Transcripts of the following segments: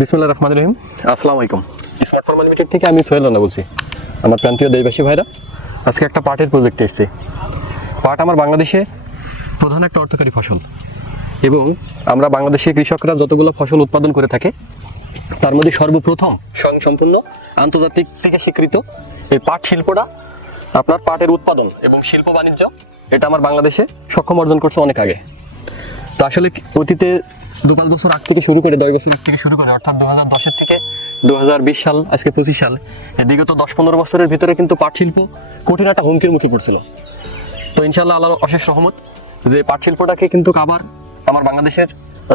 বিসমিল্লাহির রহমানির রহিম। আসসালামু আলাইকুম। স্মার্ট ফার্ম লিমিটেড থেকে আমি সোহেল রানা বলছি। আমার প্রান্তীয় দেশবাসী ভাইরা, আজকে একটা পাটের প্রজেক্টে এসেছি। পাট আমার বাংলাদেশে প্রধান একটা অর্থকারী ফসল এবং আমরা বাংলাদেশের কৃষকরা যতগুলো ফসল উৎপাদন করে থাকে তার মধ্যে সর্বপ্রথম সম্পূর্ণ আন্তর্জাতিক থেকে স্বীকৃত এই পাট শিল্পটা, আপনার পাটের উৎপাদন এবং শিল্প বাণিজ্য, এটা আমার বাংলাদেশে সক্ষম অর্জন করছে অনেক আগে। তো আসলে অতীতে 2-5 বছর আগ থেকে শুরু করে 10 বছর থেকে শুরু করে অর্থাৎ 2010 থেকে 2020 সাল, আজকে 25 সাল, এই বিগত 10-15 বছরের ভিতরে কিন্তু পাট শিল্প কঠিন একটা হুমকির মুখে পড়ছিল। তো ইনশাআল্লাহ আল্লাহর অশেষ রহমত যে পাট শিল্পটাকে কিন্তু আবার আমার বাংলাদেশের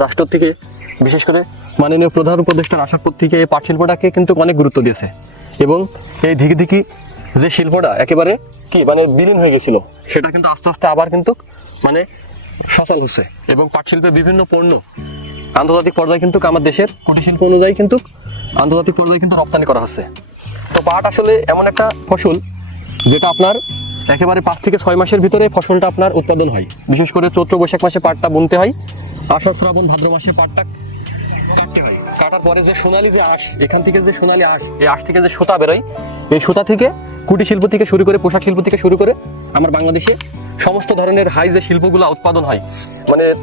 রাষ্ট্র থেকে, বিশেষ করে মাননীয় প্রধান উপদেষ্টার আসার পর থেকে এই পাট শিল্পটাকে কিন্তু অনেক গুরুত্ব দিয়েছে এবং এই ধিকি যে শিল্পটা একেবারে বিলীন হয়ে গেছিল সেটা কিন্তু আস্তে আস্তে আবার কিন্তু সচল হচ্ছে এবং পাট শিল্পের বিভিন্ন পণ্য আন্তর্জাতিক পর্যায়ে কিন্তু আমার দেশের কুটির শিল্প অনুযায়ী কিন্তু আন্তর্জাতিক পর্যায়ে কিন্তু রপ্তানি করা হচ্ছে। তো পাট আসলে এমন একটা ফসল যেটা আপনার একেবারে 5 থেকে 6 মাসের ভিতরে ফসলটা আপনার উৎপাদন হয়। বিশেষ করে চৈত্র বৈশাখ মাসে পাটটা বুনতে হয়, আষাঢ় শ্রাবণ ভাদ্র মাসে পাটটা কাটতে হয়। কাটার পরে যে সোনালি যে আঁশ, এখান থেকে যে সোনালি আঁশ, এই আঁশ থেকে যে সুতা বেরোয়, এই সুতা থেকে কুটির শিল্প থেকে শুরু করে পোশাক শিল্প থেকে শুরু করে আমার বাংলাদেশে সমস্ত ধরনের হাই যে শিল্পগুলো উৎপাদন হয়,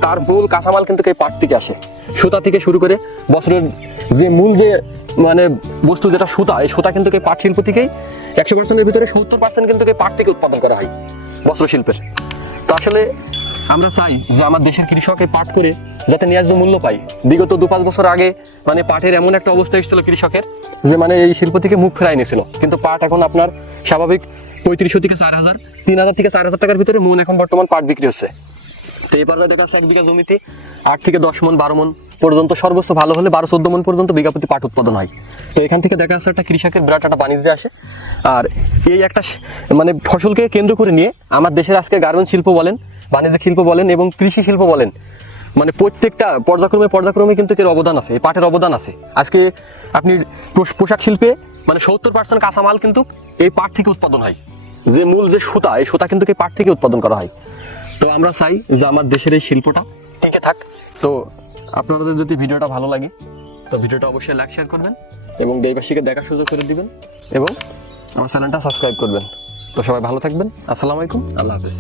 তার মূল কাঁচামাল কিন্তু এই পাট থেকে আসে। সুতা থেকে শুরু করে বছরের যে মূল যে বস্তু যেটা সুতা, এই সুতা কিন্তু এই পাট শিল্প থেকেই 100%-এর ভিতরে 70% কিন্তু এই পাট থেকে উৎপাদন করা হয় বস্ত্র শিল্পের। তো আসলে আমরা চাই যে আমার দেশের কৃষক এই পাট করে যাতে ন্যায্য মূল্য পায়। বিগত 2-5 বছর আগে পাটের এমন একটা অবস্থা এসেছিল কৃষকের যে এই শিল্প থেকে মুখ ফেরাই নিয়েছিল, কিন্তু পাট এখন আপনার স্বাভাবিক 3500 থেকে 4000, 3000 থেকে 4000 টাকার ভিতরে মন এখন বর্তমান পাট বিক্রি হচ্ছে। তো এবার দেখা যাচ্ছে 1 বিঘা জমিতে 8 থেকে 10 মন 12 মন পর্যন্ত, সর্বোচ্চ ভালো হলে 12-14 মন পর্যন্ত বিঘা প্রতি পাট উৎপাদন হয়। তো এখান থেকে দেখা যাচ্ছে একটা কৃষকের বিরাট একটা বাণিজ্যে আসে। আর এই একটা ফসলকে কেন্দ্র করে নিয়ে আমার দেশের আজকে গার্মেন্টস শিল্প বলেন, বাণিজ্যিক শিল্প বলেন এবং কৃষি শিল্প বলেন, প্রত্যেকটা পর্যায়ক্রমে কিন্তু এর অবদান আছে, এই পাটের অবদান আছে। আজকে আপনি পোশাক শিল্পে 70% কাঁচামাল কিন্তু এই পাট থেকে উৎপাদন হয়। যে মূল যে সুতা, এই সুতা কিন্তু এই পাট থেকে উৎপাদন করা হয়। তো আমরা চাই যে আমার দেশের এই শিল্পটা টিকে থাক। তো আপনাদের যদি ভিডিওটা ভালো লাগে তো ভিডিওটা অবশ্যই লাইক শেয়ার করবেন এবং দেশবাসীকে দেখার সুযোগ করে দিবেন এবং আমার চ্যানেলটা সাবস্ক্রাইব করবেন। তো সবাই ভালো থাকবেন। আসসালামু আলাইকুম, আল্লাহ হাফেজ।